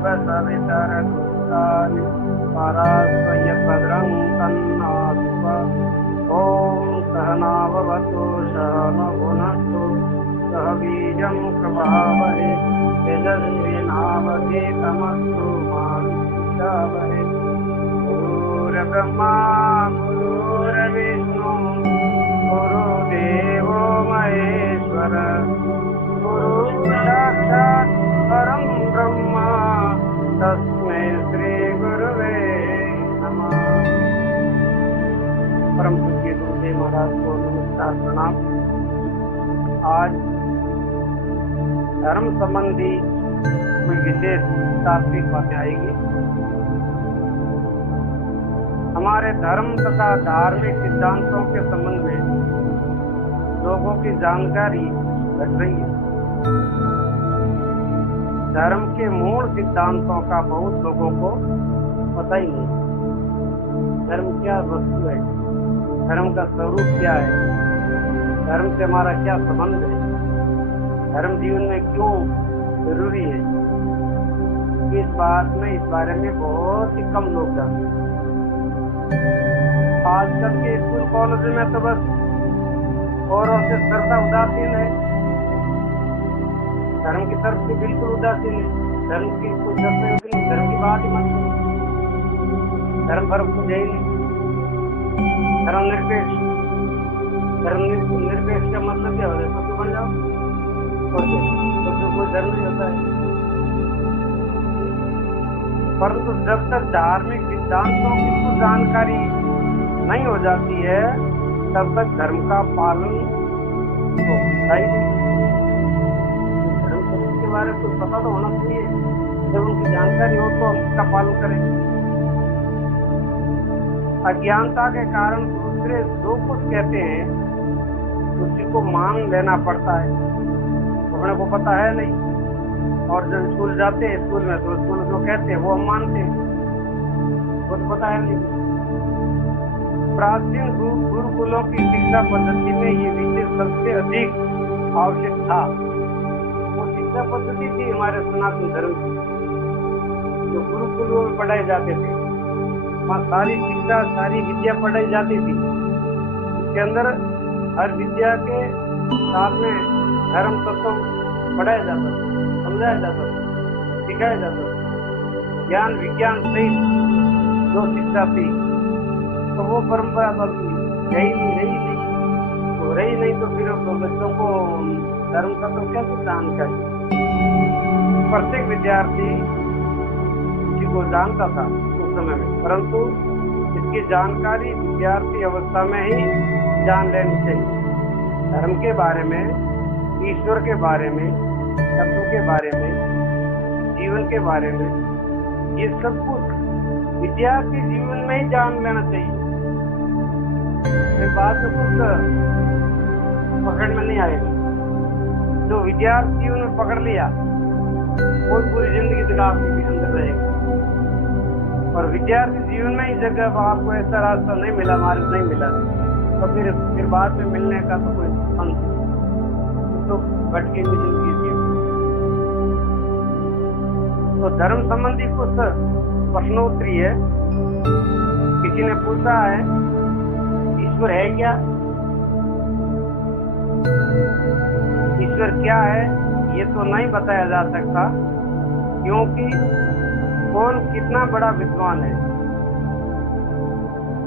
देव सवितरदुष्टानि परास्वय भद्रं तन्नासुव। ॐ सहनाववतु सहनौ भुनक्तु सह वीर्यं प्रभावहे तेजस्विनावधीतमस्तु मा विद्विषावहे। गुरुर्ब्रह्मा गुरुर्विष्णु गुरुदेवो महेश्वर गुरु साक्षात् परं ब्रह्म तस्मै श्री गुरुवे नमः। परम पूज्य गुरुदेव महाराज को नमस्कार प्रणाम। आज धर्म संबंधी कोई विशेष तात्विक बातें आएगी। हमारे धर्म तथा धार्मिक सिद्धांतों के संबंध में लोगों की जानकारी घट रही है। धर्म के मूल सिद्धांतों का बहुत लोगों को पता ही नहीं। धर्म क्या वस्तु है, धर्म का स्वरूप क्या है, धर्म से हमारा क्या संबंध है, धर्म जीवन में क्यों जरूरी है, इस बारे में बहुत ही कम लोग जानते हैं। आजकल के स्कूल कॉलेज में तो बस औरों से श्रद्धा उदासीन है, धर्म की तरफ से बिल्कुल उदासीन है। धर्म की कोई श्रद्धा नहीं, धर्म की बात ही मत करो, धर्म फर्क कुछ है ही नहीं। धर्मनिरपेक्ष का मतलब क्या होता है? सब बन जाओ तो कोई धर्म नहीं होता है। परंतु जब तक धार्मिक सिद्धांतों की कुछ जानकारी नहीं हो जाती है तब तक धर्म का पालन तो होता ही नहीं। धर्म के बारे में कुछ पता तो होना चाहिए, जब उनकी जानकारी हो तो हम उसका पालन करें। अज्ञानता के कारण दूसरे जो कुछ कहते हैं उसी को मान लेना पड़ता है। अपने को पता है नहीं, और जब स्कूल जाते हैं स्कूल में तो स्कूल जो कहते हैं वो हम मानते हैं, वो तो पता है नहीं। प्राचीन गुरुकुलों की शिक्षा पद्धति में ये विषय सबसे अधिक आवश्यक था। वो शिक्षा पद्धति थी हमारे सनातन धर्म की, जो गुरुकुलों में पढ़ाए जाते थे। वहाँ सारी शिक्षा सारी विद्या पढ़ाई जाती थी। इसके अंदर हर विद्या के साथ में धर्म तत्व पढ़ाया जाता था, समझाया जाता था, सिखाया जाता था। ज्ञान विज्ञान सहित जो शिक्षा थी तो वो परंपरा रही नहीं तो फिर बच्चों को धर्म का तो कैसे जानकारी। प्रत्येक विद्यार्थी इसी को जानता था उस समय में, परंतु इसकी जानकारी विद्यार्थी अवस्था में ही जान लेनी चाहिए। धर्म के बारे में, ईश्वर के बारे में, तत्व के बारे में, जीवन के बारे में, ये सब कुछ विद्यार्थी जीवन में ही जान लेना चाहिए। बात तो कुछ पकड़ में नहीं आएगी। जो विद्यार्थी जीवन में पकड़ लिया वो पूरी जिंदगी तक आपके अंदर रहेगा। और विद्यार्थी जीवन में ही जगह आपको ऐसा रास्ता नहीं मिला, मार्ग नहीं मिला, तो फिर बाद में मिलने का तो कोई अंत तो भटके हुई जिंदगी थी। तो धर्म संबंधी कुछ प्रश्नोत्तरी है। किसी ने पूछा है ईश्वर है क्या? ईश्वर क्या है ये तो नहीं बताया जा सकता, क्योंकि कौन कितना बड़ा विद्वान है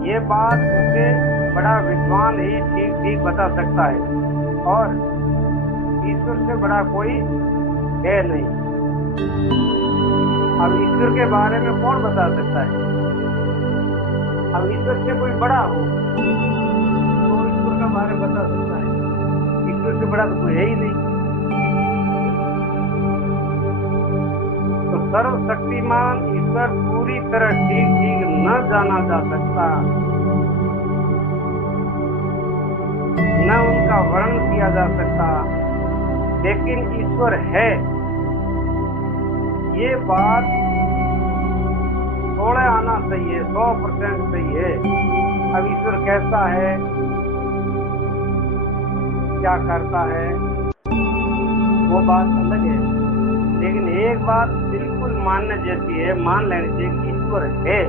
ये बात उससे बड़ा विद्वान ही ठीक बता सकता है, और ईश्वर से बड़ा कोई है नहीं। अब ईश्वर के बारे में कौन बता सकता है? अब ईश्वर से कोई बड़ा हो तो ईश्वर का बारे में बता सकता है। ईश्वर से बड़ा तो कोई है ही नहीं। तो सर्वशक्तिमान ईश्वर पूरी तरह ठीक न जाना जा सकता, न उनका वर्णन किया जा सकता, लेकिन ईश्वर है ये बात थोड़ा आना चाहिए, 100% सही है। अब ईश्वर कैसा है, क्या करता है, वो बात अलग है, लेकिन एक बात बिल्कुल मानने जैसी है, मान लेनी चाहिए कि ईश्वर है।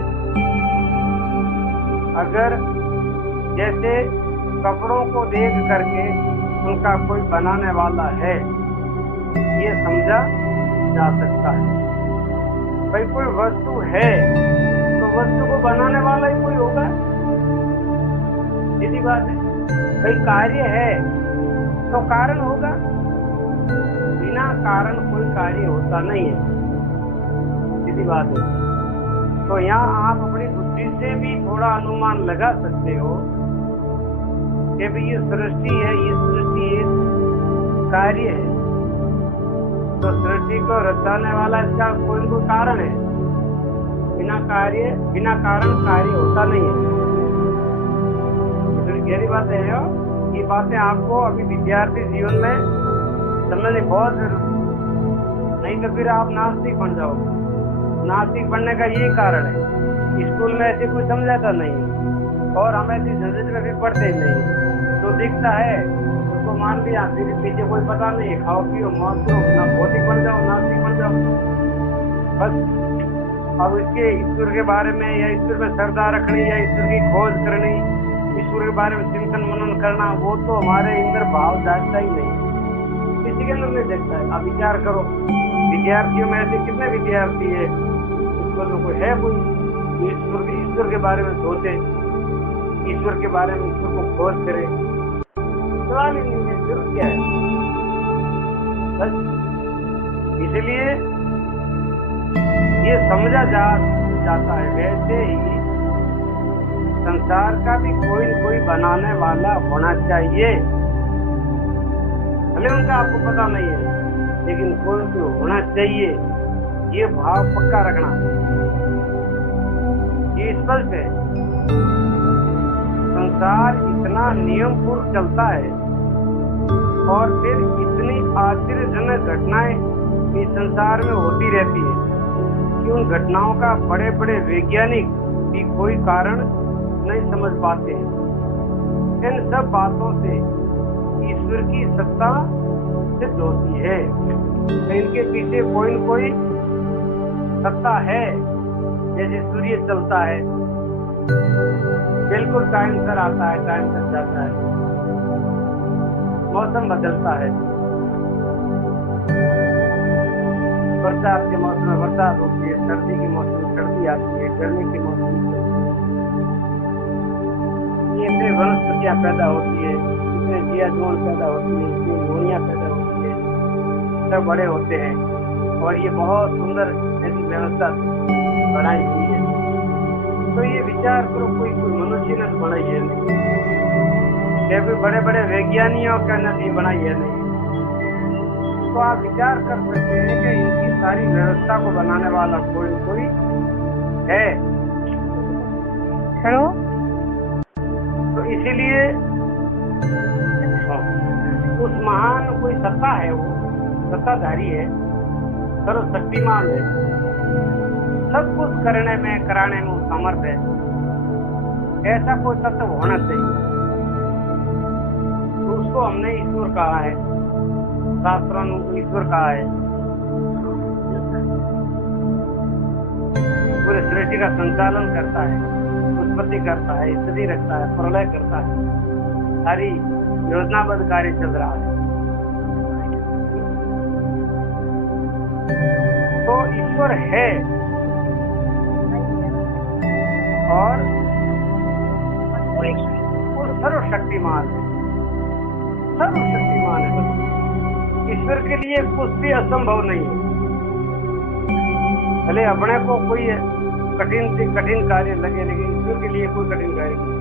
अगर जैसे कपड़ों को देख करके उनका कोई बनाने वाला है, ये समझा जा सकता है। भाई कोई वस्तु है तो वस्तु को बनाने वाला ही कोई होगा, सीधी बात है। भाई कार्य है तो कारण होगा, बिना कारण कोई कार्य होता नहीं है, सीधी बात है। तो यहाँ आप अपनी बुद्धि से भी थोड़ा अनुमान लगा सकते हो कि भाई ये सृष्टि है, ये सृष्टि एक कार्य है, तो सृष्टि को रचाने वाला इसका कोई न कोई कारण है। बिना कारण कार्य होता नहीं है। तो गहरी बातें हैं, ये बातें आपको अभी विद्यार्थी जीवन में समझनी बहुत जरूरी, नहीं तो फिर आप नास्तिक बन जाओगे। नास्तिक बनने का यही कारण है, स्कूल में ऐसे कुछ समझाता नहीं और हम ऐसी झंझट में भी पढ़ते ही नहीं। तो दिखता है उसको मान लिया, फिर पीछे कोई पता नहीं, खाओ पियो मौज करो, ना भौतिक बन जाओ नास्तिक बन जाओ बस। अब इसके ईश्वर के बारे में या ईश्वर में श्रद्धा रखनी या ईश्वर की खोज करनी, ईश्वर के बारे में चिंतन मनन करना, वो तो हमारे अंदर भाव जागता ही नहीं, किसी के अंदर नहीं देखता है। आप विचार करो, विद्यार्थियों में ऐसे कितने विद्यार्थी है ईश्वर में कोई है, कोई ईश्वर के बारे में सोचे, ईश्वर के बारे में ईश्वर को खोज करे, सवाल ही नहीं है, जरूरत क्या है। बस इसलिए ये समझा जाता है। वैसे ही संसार का भी कोई न कोई बनाने वाला होना चाहिए, भले उनका आपको पता नहीं है, लेकिन कोई तो होना चाहिए। ये भाव पक्का रखना, ये स्पष्ट है। संसार इतना नियम पूर्व चलता है और फिर इतनी आश्चर्यजनक घटनाएं इस संसार में होती रहती है कि उन घटनाओं का बड़े बड़े वैज्ञानिक भी कोई कारण नहीं समझ पाते हैं। इन सब बातों से ईश्वर की सत्ता सिद्ध होती है। इनके पीछे कोई न कोई सत्ता है। जैसे सूर्य चलता है, बिल्कुल टाइम पर आता है, टाइम पर जाता है, मौसम बदलता है, बरसात के मौसम में बरसात होती है, सर्दी के मौसम में सर्दी आती है, गर्मी के मौसम में इतने वनस्पतियां पैदा होती है, इतने जियाजोन पैदा होती है, इतनी मोनियां पैदा होती है, सब बड़े होते हैं और ये बहुत सुंदर ऐसी व्यवस्था बनाई हुई है। तो ये विचार करो, कोई मनुष्य ने बनाई है नहीं, कोई बड़े बड़े वैज्ञानिकों का नहीं बनाई है नहीं। तो आप विचार कर सकते हैं कि इनकी सारी व्यवस्था को बनाने वाला कोई कोई है। हेलो। तो इसीलिए उस महान कोई सत्ता है, वो सत्ताधारी है, सर्वशक्तिमान है, सब कुछ करने में कराने में समर्थ है। ऐसा कोई तत्व होना चाहिए, तो उसको हमने ईश्वर कहा है, शास्त्रों ने ईश्वर कहा है। पूरे सृष्टि का संचालन करता है, उत्पत्ति करता है, स्थिति रखता है, प्रलय करता है, सारी योजनाबद्ध कार्य चल रहा है। तो ईश्वर है और वो सर्वशक्तिमान है, सर्वशक्तिमान है। ईश्वर के लिए कुछ भी असंभव नहीं है। भले अपने को कोई कठिन से कठिन कार्य लगे, लेकिन ईश्वर के लिए कोई कठिन कार्य नहीं।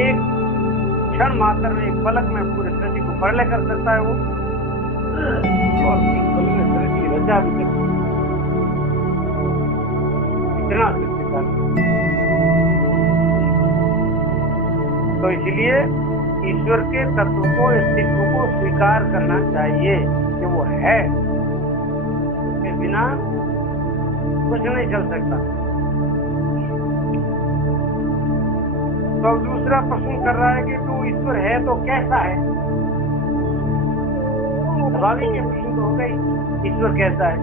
एक क्षण मात्र में, एक पलक में पूरे सृष्टि को प्रलय कर सकता है वो, और एक पल में सृष्टि की रचा भी सकता है। इतना शक्तिशाली। तो इसलिए ईश्वर के तत्व को, अस्तित्व को स्वीकार करना चाहिए कि वो है, उसके बिना कुछ नहीं चल सकता। तो अब दूसरा प्रश्न कर रहा है कि तू ईश्वर है तो कैसा है। स्वाभाविक प्रश्न तो होगा ही, ईश्वर कैसा है।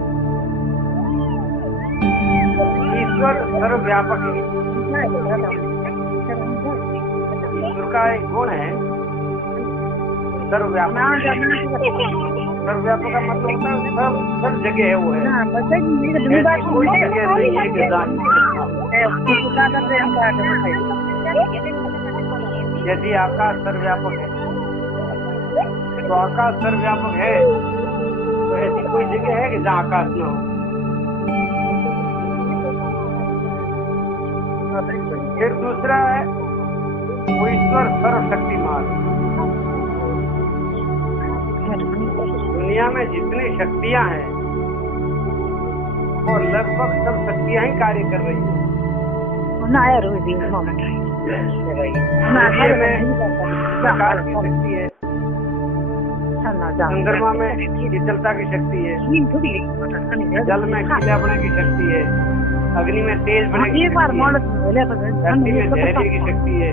ईश्वर सर्वव्यापक है। ईश्वर का एक गुण है सर्वव्यापक। सर्वव्यापक का मतलब होता है सब जगह है वो है। कोई जगह नहीं है कि यदि आकाश सर्वव्यापक है तो आकाश सर्वव्यापक है तो ऐसी कोई जगह है कि जहाँ आकाश न हो। फिर दूसरा है वो ईश्वर सर्वशक्तिमान। दुनिया में जितनी शक्तियां हैं वो लगभग सब शक्तियां ही कार्य कर रही हैं। आकाश की शक्ति है, चंद्रमा में शीतलता की शक्ति है, जल में खिलापने की शक्ति है, अग्नि में तेज बढ़ने की शक्ति है, धरती में धैर्य की शक्ति है।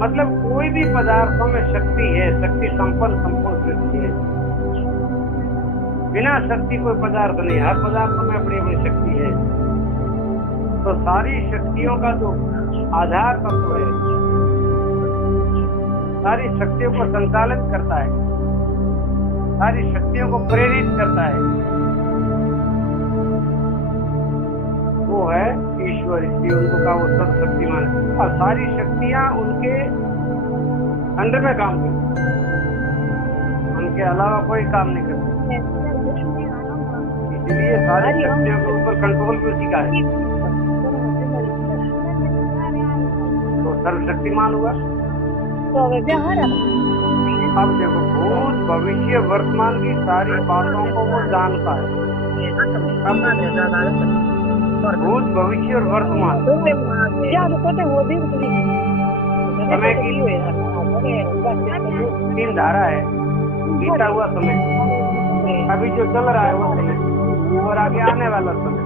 मतलब कोई भी पदार्थों में शक्ति है, शक्ति संपूर्ण शक्ति है। बिना शक्ति कोई पदार्थ नहीं, हर पदार्थों में अपनी अपनी शक्ति है। तो सारी शक्तियों का जो आधार तत्व है, सारी शक्तियों को संचालित करता है, सारी शक्तियों को प्रेरित करता है, वो है ईश्वर। इसलिए उनको कहा वो सर्वशक्तिमान है और सारी शक्तियां उनके अंडर में काम करती, उनके अलावा कोई काम नहीं करती। इसलिए सारी शक्तियों के ऊपर कंट्रोल भी उसी का है, तो सर्वशक्तिमान हुआ। अब देखो भूत भविष्य वर्तमान की सारी बातों को वो जानता है। भूत भविष्य और वर्तमान समय की 3 धारा है। बीता हुआ समय, अभी जो चल रहा है वो समय और आगे आने वाला समय।